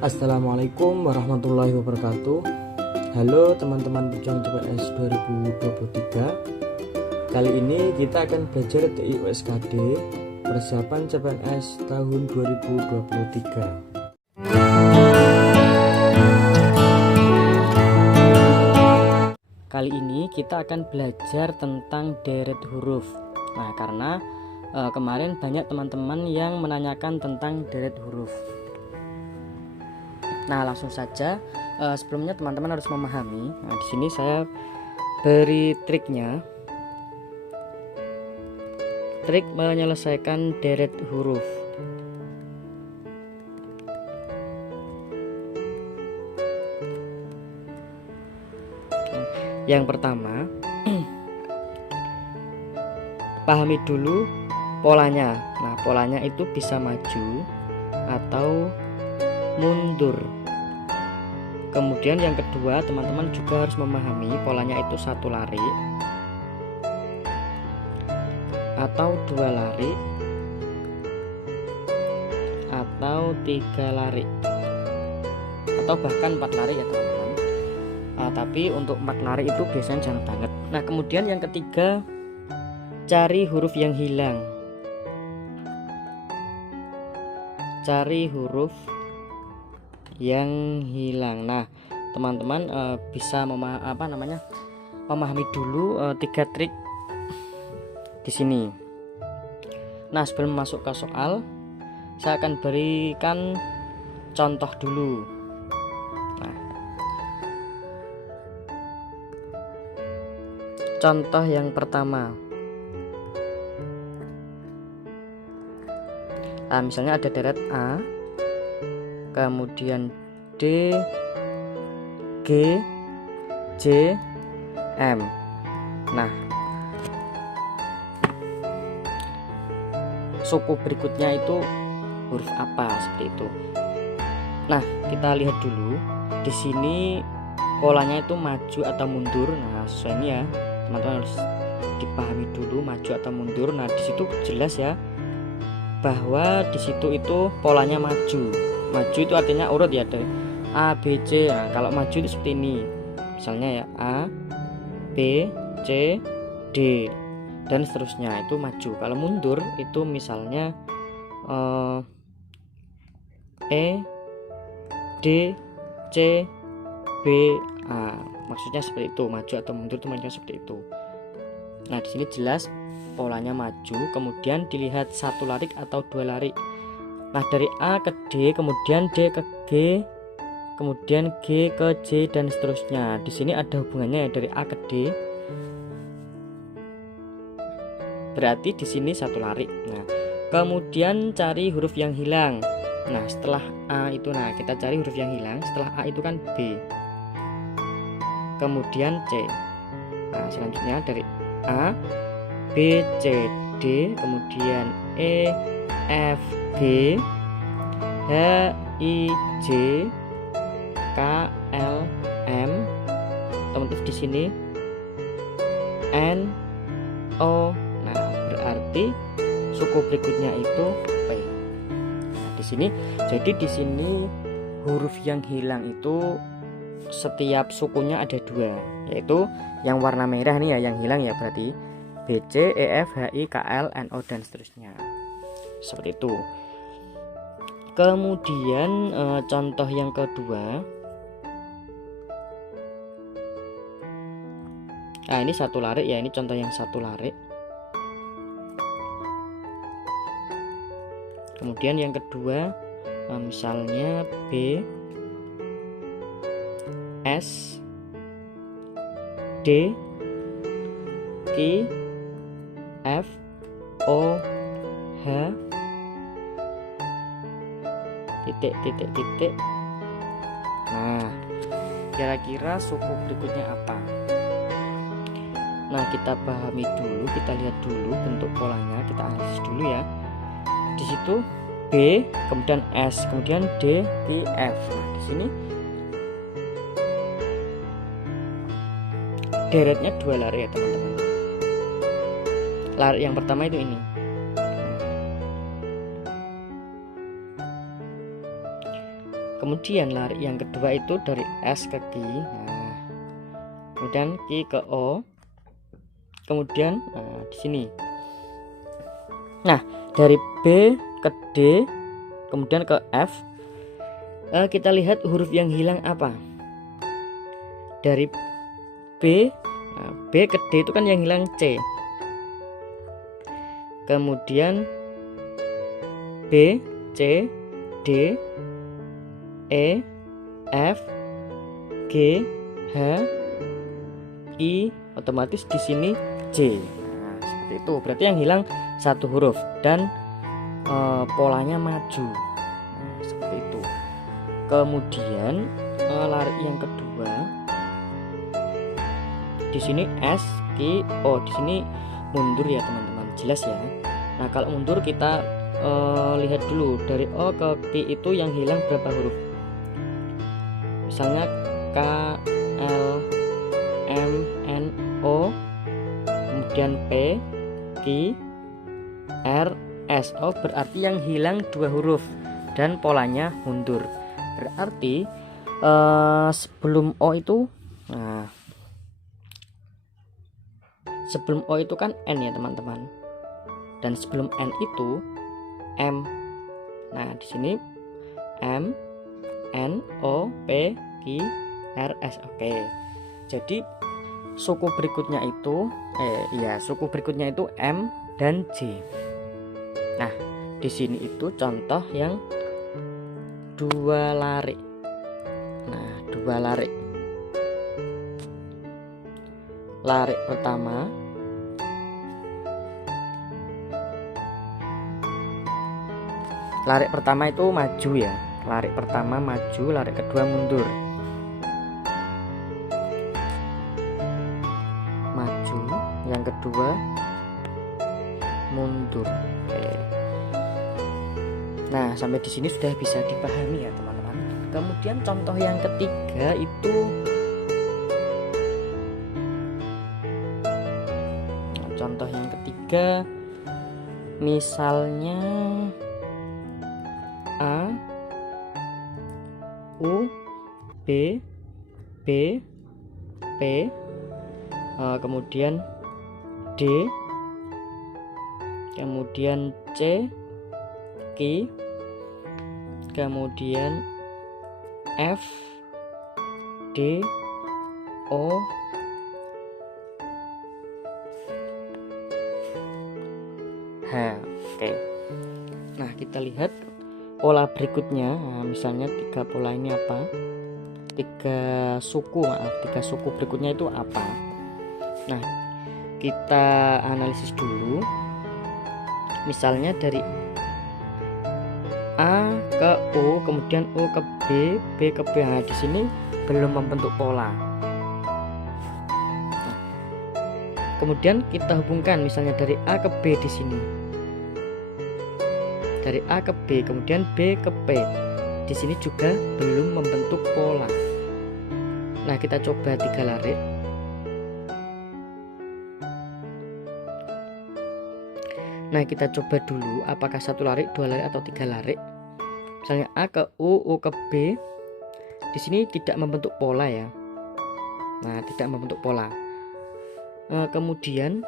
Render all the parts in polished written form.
Assalamualaikum warahmatullahi wabarakatuh. Halo teman-teman pejuang CPNS 2023. Kali ini kita akan belajar TI USKD persiapan CPNS tahun 2023. Kali ini kita akan belajar tentang deret huruf. Nah, karena kemarin banyak teman-teman yang menanyakan tentang deret huruf. Nah, langsung saja. Sebelumnya teman-teman harus memahami. Nah, di sini saya beri triknya. Trik menyelesaikan deret huruf. Yang pertama, pahami dulu polanya. Nah, polanya itu bisa maju atau mundur. Kemudian yang kedua, teman-teman juga harus memahami polanya itu 1 lari atau 2 lari atau 3 lari atau bahkan 4 lari ya teman-teman. Tapi untuk 4 lari itu biasanya jarang banget. Nah, kemudian yang ketiga, cari huruf yang hilang. Cari huruf yang hilang. Nah, teman-teman bisa memahami dulu 3 trik di sini. Nah, sebelum masuk ke soal, saya akan berikan contoh dulu. Nah, contoh yang pertama. Nah, misalnya ada deret A, kemudian D, G, J, M. Nah, suku berikutnya itu huruf apa, seperti itu. Nah, kita lihat dulu di sini polanya itu maju atau mundur. Nah, sesuai ini ya, teman-teman harus dipahami dulu maju atau mundur. Nah, di situ jelas ya bahwa di situ itu polanya maju. Maju itu artinya urut ya, dari A, B, C. Nah, kalau maju itu seperti ini. Misalnya ya A, B, C, D dan seterusnya, itu maju. Kalau mundur itu misalnya E, D, C, B, A. Maksudnya seperti itu, maju atau mundur itu maksudnya seperti itu. Nah, di sini jelas polanya maju, kemudian dilihat 1 lari atau 2 lari. Nah, dari A ke D, kemudian D ke G, kemudian G ke J dan seterusnya. Di sini ada hubungannya ya, dari A ke D. Berarti di sini 1 lari. Nah, kemudian cari huruf yang hilang. Nah, setelah A itu, nah kita cari huruf yang hilang. Setelah A itu kan B, kemudian C. Nah, selanjutnya dari A, B, C, D, kemudian E, F, G, H, I, J, K, L, M. Teman-teman di sini N, O. Nah, berarti suku berikutnya itu P. Nah, di sini, jadi di sini huruf yang hilang itu setiap sukunya ada 2, yaitu yang warna merah nih ya, yang hilang ya, berarti B, C, E, F, H, I, K, L, N, O dan seterusnya. Seperti itu. Kemudian contoh yang kedua. Nah, ini 1 lari ya, ini contoh yang 1 lari. Kemudian yang kedua, misalnya B, S, D, Q, F, O, H, titik. Nah, kira-kira suku berikutnya apa? Nah, kita pahami dulu, kita lihat dulu bentuk polanya, kita analisis dulu ya. Di situ B, kemudian S, kemudian D, Q, F. Nah, di sini deretnya 2 lari ya teman-teman. Lari yang pertama itu ini. Kemudian lari yang kedua itu dari S ke Q. Nah, kemudian Q ke O. Kemudian di sini. Nah, dari B ke D, kemudian ke F. Kita lihat huruf yang hilang apa? Dari B, B ke D itu kan yang hilang C. Kemudian B, C, D, E, F, G, H, I, otomatis di sini J. Nah, seperti itu. Berarti yang hilang satu huruf dan polanya maju. Nah, seperti itu. Kemudian lari yang kedua. Di sini S, Q, O. Di sini mundur ya teman-teman. Jelas ya. Nah, kalau mundur kita lihat dulu dari O ke Q itu yang hilang berapa huruf? Misalnya K, L, M, N, O, kemudian P, Q, R, S. Oh, berarti yang hilang dua huruf dan polanya mundur. Berarti sebelum O itu, nah, sebelum O itu kan N ya teman-teman, dan sebelum N itu M. Nah, di sini M, N, O, P, Q, R, S. Oke. Jadi suku berikutnya itu suku berikutnya itu M dan J. Nah, di sini itu contoh yang dua lari. Nah, dua lari. Lari pertama, lari pertama itu maju ya. Lari pertama maju, lari kedua mundur. Maju, yang kedua mundur. Oke. Nah, sampai di sini sudah bisa dipahami ya teman-teman. Kemudian contoh yang ketiga itu misalnya A, U, B, B, P, kemudian D, kemudian C, Q, kemudian F, D, O, H. Oke. Nah, kita lihat pola berikutnya. Nah, misalnya tiga pola ini apa? Tiga suku berikutnya itu apa? Nah, kita analisis dulu. Misalnya dari A ke O, kemudian O ke B, B ke B. Nah, di sini belum membentuk pola. Nah, kemudian kita hubungkan misalnya dari A ke B di sini. Dari A ke B, kemudian B ke P. Di sini juga belum membentuk pola. Nah, kita coba tiga lari. Nah, kita coba dulu apakah satu lari, dua lari, atau tiga lari. Misalnya A ke U, U ke B. Di sini tidak membentuk pola ya. Nah, tidak membentuk pola. Kemudian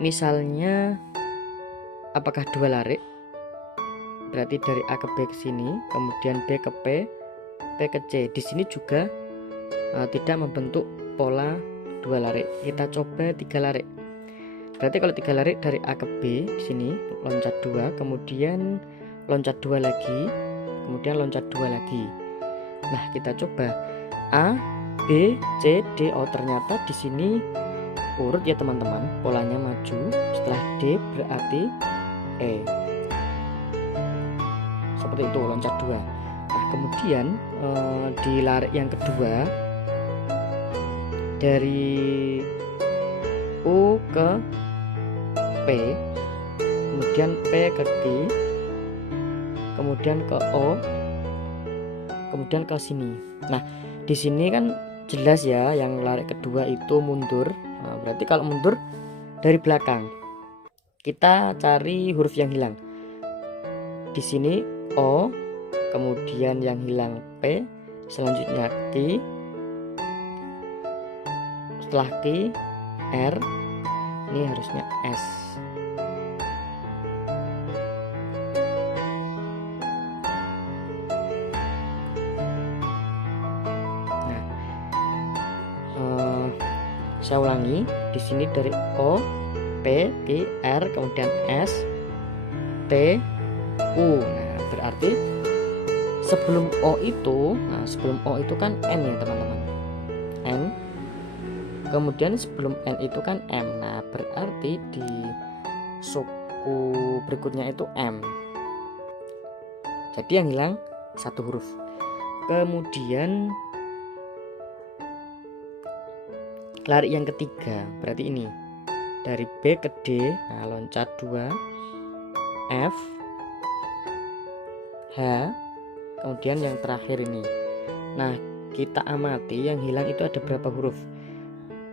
misalnya apakah dua lari? Berarti dari A ke B ke sini, kemudian B ke P, P ke C. Di sini juga tidak membentuk pola dua lari. Kita coba tiga lari. Berarti kalau tiga lari dari A ke B di sini loncat dua, kemudian loncat dua lagi, kemudian loncat dua lagi. Nah, kita coba A, B, C, D. Oh, ternyata di sini urut ya teman-teman, polanya maju. Setelah D berarti E. Seperti itu, loncat dua. Nah, kemudian di lari yang kedua dari U ke P, kemudian P ke Q, kemudian ke O, kemudian ke sini. Nah, di sini kan jelas ya yang lari kedua itu mundur. Nah, berarti kalau mundur dari belakang, kita cari huruf yang hilang. Di sini O, kemudian yang hilang P, selanjutnya Q, setelah Q R, ini harusnya S. Nah, saya ulangi, di sini dari O, P, Q, R, kemudian S, T, U. Nah, berarti sebelum O itu, kan N ya teman-teman, N. Kemudian sebelum N itu kan M. Nah, berarti di suku berikutnya itu M. Jadi yang hilang satu huruf. Kemudian lari yang ketiga, berarti ini dari B ke D, nah loncat 2, F, H, kemudian yang terakhir ini. Nah, kita amati yang hilang itu ada berapa huruf.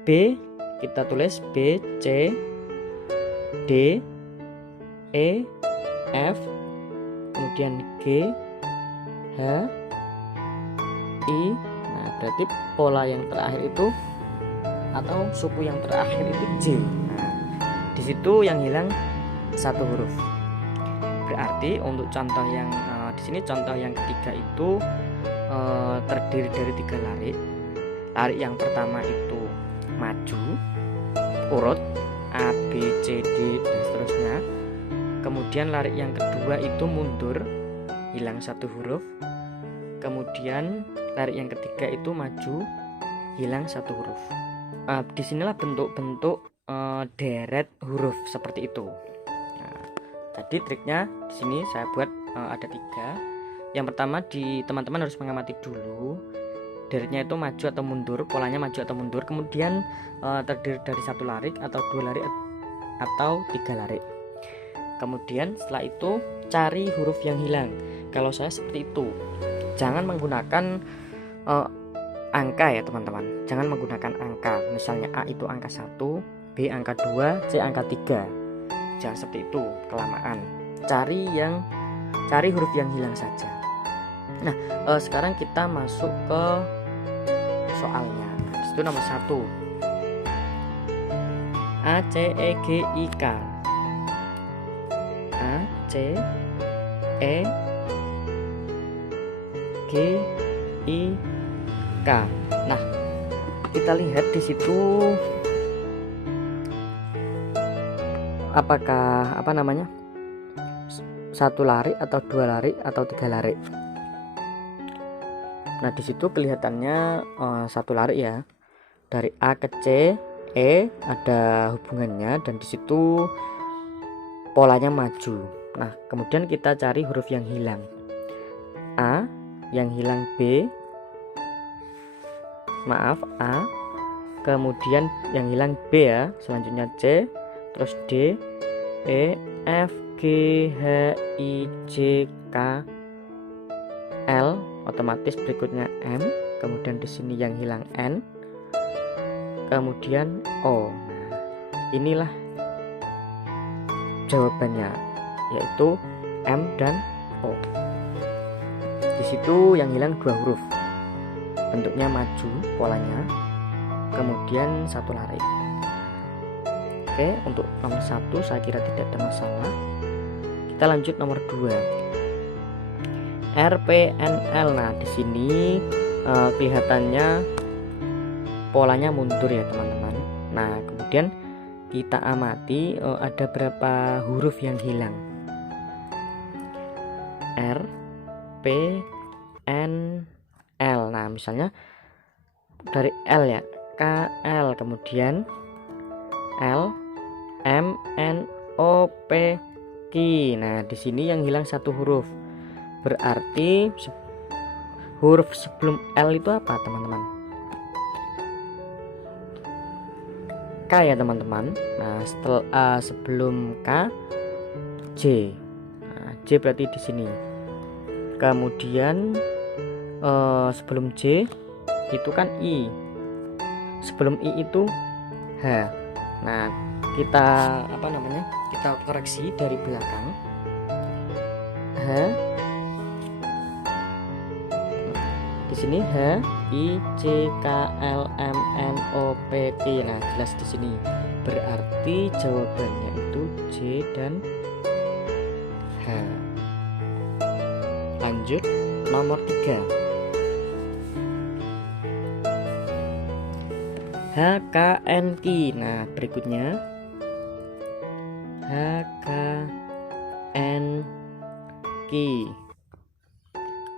B, kita tulis B, C, D, E, F, kemudian G, H, I. Nah, berarti pola yang terakhir itu atau suku yang terakhir itu J. Nah, di situ yang hilang satu huruf. Berarti untuk contoh yang di sini contoh yang ketiga itu terdiri dari 3 lari. Lari yang pertama itu maju urut A, B, C, D dan seterusnya. Kemudian lari yang kedua itu mundur, hilang satu huruf. Kemudian lari yang ketiga itu maju, hilang satu huruf. Disinilah bentuk-bentuk deret huruf seperti itu. Nah, jadi triknya di sini saya buat ada 3. Yang pertama teman-teman harus mengamati dulu deretnya itu maju atau mundur, polanya maju atau mundur. Kemudian terdiri dari 1 lari atau 2 lari atau 3 lari. Kemudian setelah itu cari huruf yang hilang. Kalau saya seperti itu, jangan menggunakan angka ya teman-teman. Jangan menggunakan angka. Misalnya A itu angka 1, B angka 2, C angka 3. Jangan seperti itu, kelamaan. Cari huruf yang hilang saja. Nah, sekarang kita masuk ke soalnya. Itu nomor 1. A, C, E, G, I, K. A, C, E, G, I, K. Nah, kita lihat di situ apakah 1 lari atau 2 lari atau 3 lari. Nah, di situ kelihatannya 1 lari ya. Dari A ke C, E ada hubungannya dan di situ polanya maju. Nah, kemudian kita cari huruf yang hilang. A, yang hilang B. Maaf, A. Kemudian yang hilang B ya. Selanjutnya C, terus D, E, F, G, H, I, J, K, L, otomatis berikutnya M, kemudian di sini yang hilang N, kemudian O. Nah, inilah jawabannya, yaitu M dan O. Di situ yang hilang 2 huruf, bentuknya maju polanya, kemudian 1 lari. Oke, untuk nomor 1 saya kira tidak ada masalah. Kita lanjut nomor 2. RPNL. Nah, di sini kelihatannya polanya mundur ya teman-teman. Nah, kemudian kita amati ada berapa huruf yang hilang. R, P, N, L. Nah, misalnya dari L ya, K, L, kemudian L, M, N, O, P, Q. Nah, di sini yang hilang 1 huruf. Berarti huruf sebelum L itu apa teman-teman? K ya teman-teman. Nah, setelah sebelum K, J. Nah, J berarti di sini. Kemudian sebelum J itu kan I. Sebelum I itu H. Nah, kita kita koreksi dari belakang. H, Di sini H I J K L M N O P Q. Nah, jelas di sini. Berarti jawabannya itu J dan H. Lanjut nomor 3. HKNQ. Nah, berikutnya HKNQ.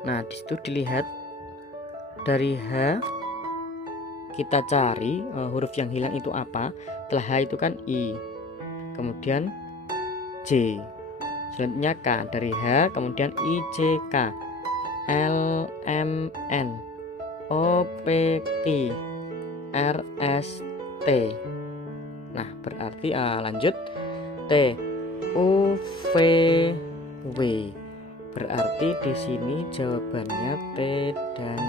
Nah, disitu dilihat dari H kita cari huruf yang hilang itu apa. Setelah H itu kan I, kemudian J, selanjutnya K. Dari H kemudian I J K L M N O P Q R S T. Nah, berarti lanjut T U V W. Berarti di sini jawabannya T dan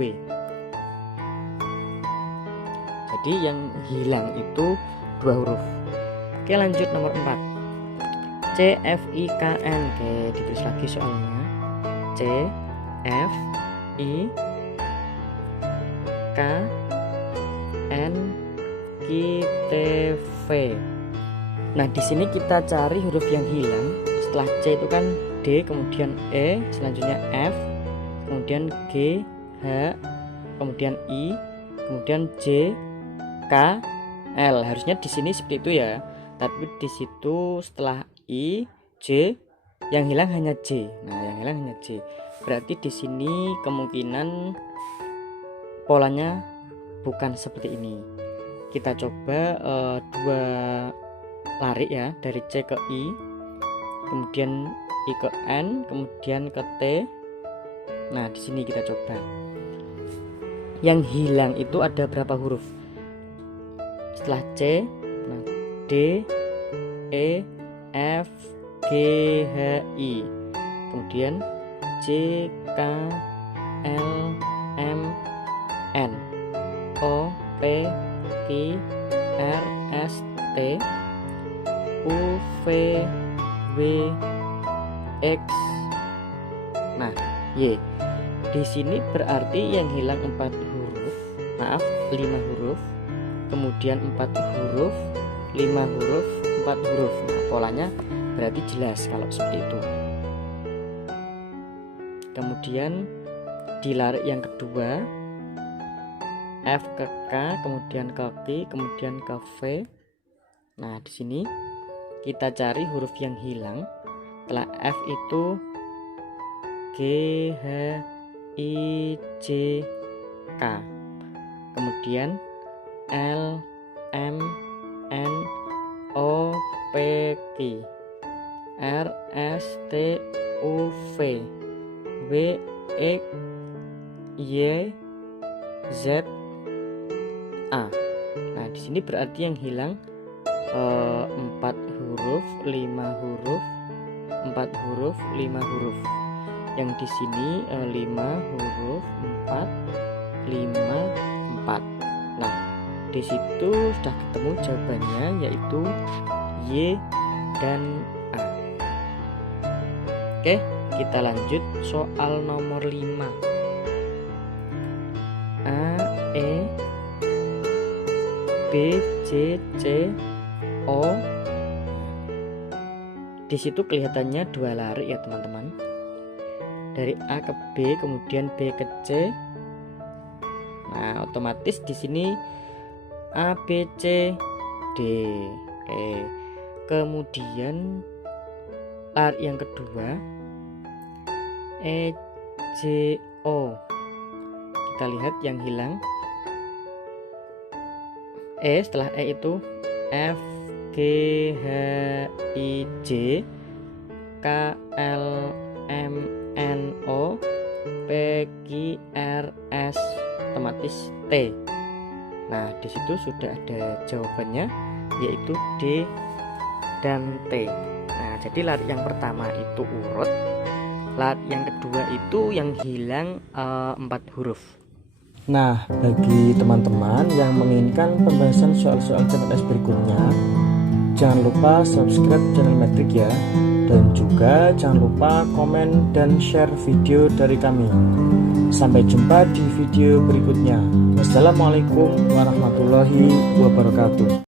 W. Jadi yang hilang itu 2 huruf. Oke, lanjut nomor 4. C F I K N. Oke, ditulis lagi soalnya. C F I K N Q T V. Nah, di sini kita cari huruf yang hilang. Setelah C itu kan D, kemudian E, selanjutnya F, kemudian G, H, kemudian I, kemudian J, K, L. Harusnya di sini seperti itu ya. Tapi di situ setelah I, J, yang hilang hanya J. Nah, yang hilang hanya J. Berarti di sini kemungkinan polanya bukan seperti ini. Kita coba 2 lari ya, dari C ke I, kemudian I ke N, kemudian ke T. Nah, di sini kita coba. Yang hilang itu ada berapa huruf? Setelah C, nah, D, E, F, G, H, I, kemudian J, K, L, M, N, O, P, Q, R, S, T, U, V, W, X, nah, Y. Di sini berarti yang hilang 4 huruf, maaf 5 huruf, kemudian 4 huruf, 5 huruf, 4 huruf. Nah, polanya berarti jelas kalau seperti itu. Kemudian di lari yang kedua, F ke K, kemudian ke Q, kemudian ke V. Nah, di sini kita cari huruf yang hilang. Setelah F itu G, H, I, J, K, kemudian L, M, N, O, P, Q, R, S, T, U, V, W, X, Y, Z, A. Nah, di sini berarti yang hilang 4 huruf, 5 huruf, 4 huruf, 5 huruf. Yang di sini 5 huruf, 4, 5, 4. Nah, di situ sudah ketemu jawabannya, yaitu Y dan A. Oke, kita lanjut soal nomor 5. A, E, B, C, C, O. Di situ kelihatannya 2 lari ya teman-teman. Dari A ke B, kemudian B ke C. Nah, otomatis di sini A, B, C, D. Oke. Kemudian lari yang kedua, E, J, O. Kita lihat yang hilang E. Setelah E itu F, G, H, I, J, K, L, M, N, O, P, Q, R, S, otomatis T. Nah, di situ sudah ada jawabannya, yaitu D dan T. Nah, jadi lari yang pertama itu urut, lari yang kedua itu yang hilang 4 huruf. Nah, bagi teman-teman yang menginginkan pembahasan soal-soal CPNS berikutnya, jangan lupa subscribe channel Metrik ya. Dan juga jangan lupa komen dan share video dari kami. Sampai jumpa di video berikutnya. Wassalamualaikum warahmatullahi wabarakatuh.